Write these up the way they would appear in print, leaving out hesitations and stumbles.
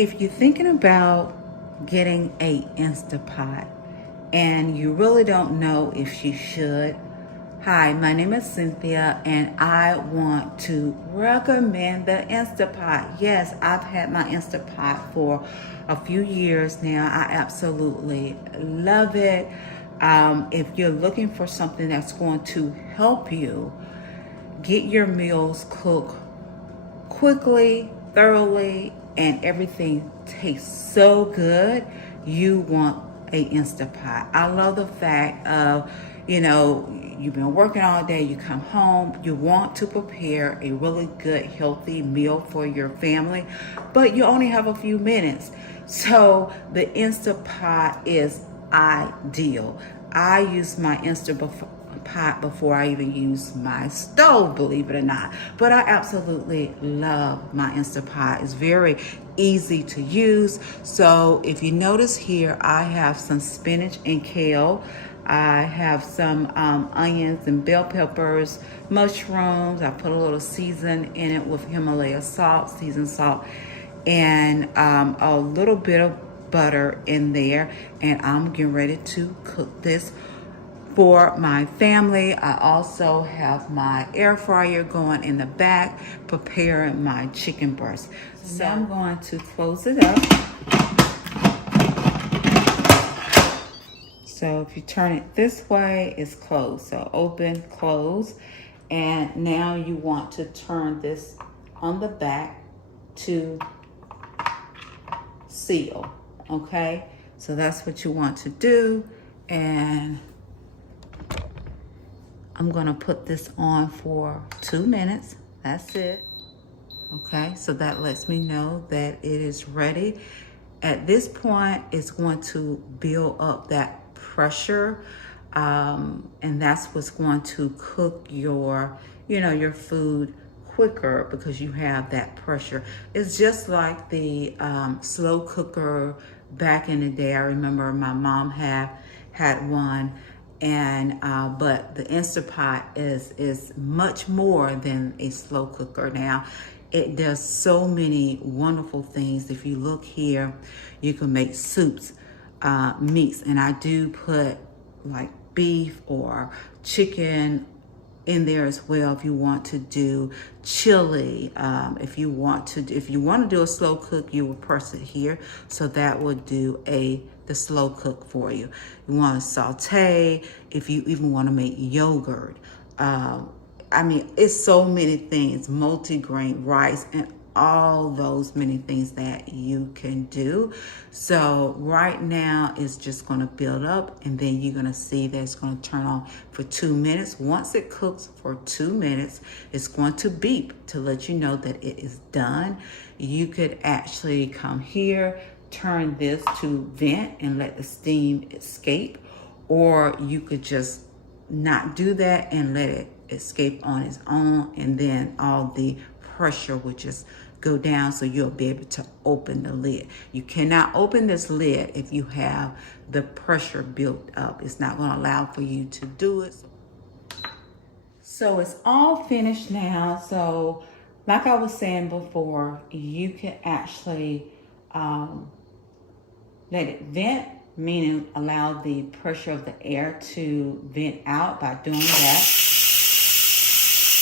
If you're thinking about getting a Instapot and you really don't know if you should, hi, my name is Cynthia and I want to recommend the Instapot. Yes, I've had my Instapot for a few years now. I absolutely love it. If you're looking for something that's going to help you get your meals cooked quickly, thoroughly, and everything tastes so good, you want a Instapot. I love the fact of, you've been working all day, you come home, you want to prepare a really good, healthy meal for your family, but you only have a few minutes. So the Instapot is ideal. I use my Instapot before I even use my stove, believe it or not. But I absolutely love my Instapot. It's very easy to use. So if you notice here, I have some spinach and kale. I have some onions and bell peppers, mushrooms. I put a little season in it with Himalaya salt, seasoned salt, and a little bit of butter in there. And I'm getting ready to cook this for my family. I also have my air fryer going in the back, preparing my chicken breast. So I'm going to close it up. So if you turn it this way, it's closed. So open, close. And now you want to turn this on the back to seal, okay? So that's what you want to do. And I'm gonna put this on for 2 minutes. That's it. Okay, so that lets me know that it is ready. At this point, it's going to build up that pressure, and that's what's going to cook your, your food quicker because you have that pressure. It's just like the slow cooker back in the day. I remember my mom had one, and but the Instapot is much more than a slow cooker now. It does so many wonderful things. If you look here, you can make soups, meats, and I do put like beef or chicken in there as well. If you want to do chili, if you want to do a slow cook, you will press it here, so that would do the slow cook for you. You want to saute. If you even want to make yogurt, I mean, it's so many things, multi-grain rice, and all those many things that you can do. So right now it's just going to build up, and then you're going to see that it's going to turn on for 2 minutes. Once it cooks for 2 minutes, it's going to beep to let you know that it is done. You could actually come here, turn this to vent and let the steam escape, or you could just not do that and let it escape on its own, and then all the pressure would just go down, so you'll be able to open the lid. You cannot open this lid if you have the pressure built up. It's not going to allow for you to do it. So it's all finished now. So like I was saying before, you can actually let it vent, meaning allow the pressure of the air to vent out by doing that.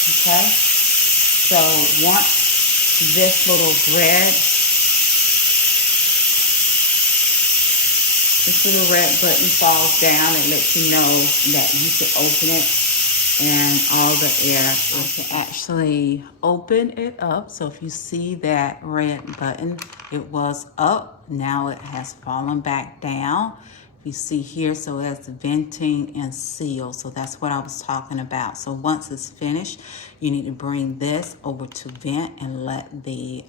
Okay, so once this little red button falls down, it lets you know that you can open it, and all the air. I can actually open it up. So if you see that red button, it was up. Now it has fallen back down. You see here, so that's venting and seal. So that's what I was talking about. So once it's finished, you need to bring this over to vent and let the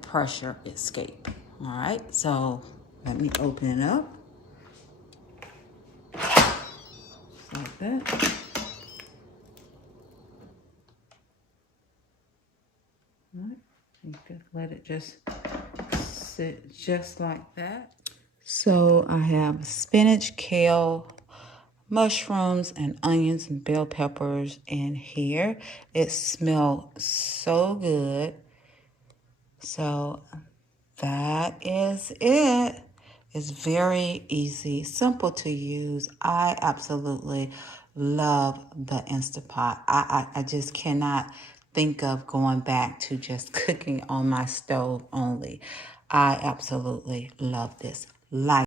pressure escape. All right, so let me open it up. Like that. All right. You could let it just sit just like that. So I have spinach, kale, mushrooms, and onions and bell peppers in here. It smells so good. So that is it. It's very easy, simple to use. I absolutely love the Instapot. I just cannot think of going back to just cooking on my stove only. I absolutely love this. Like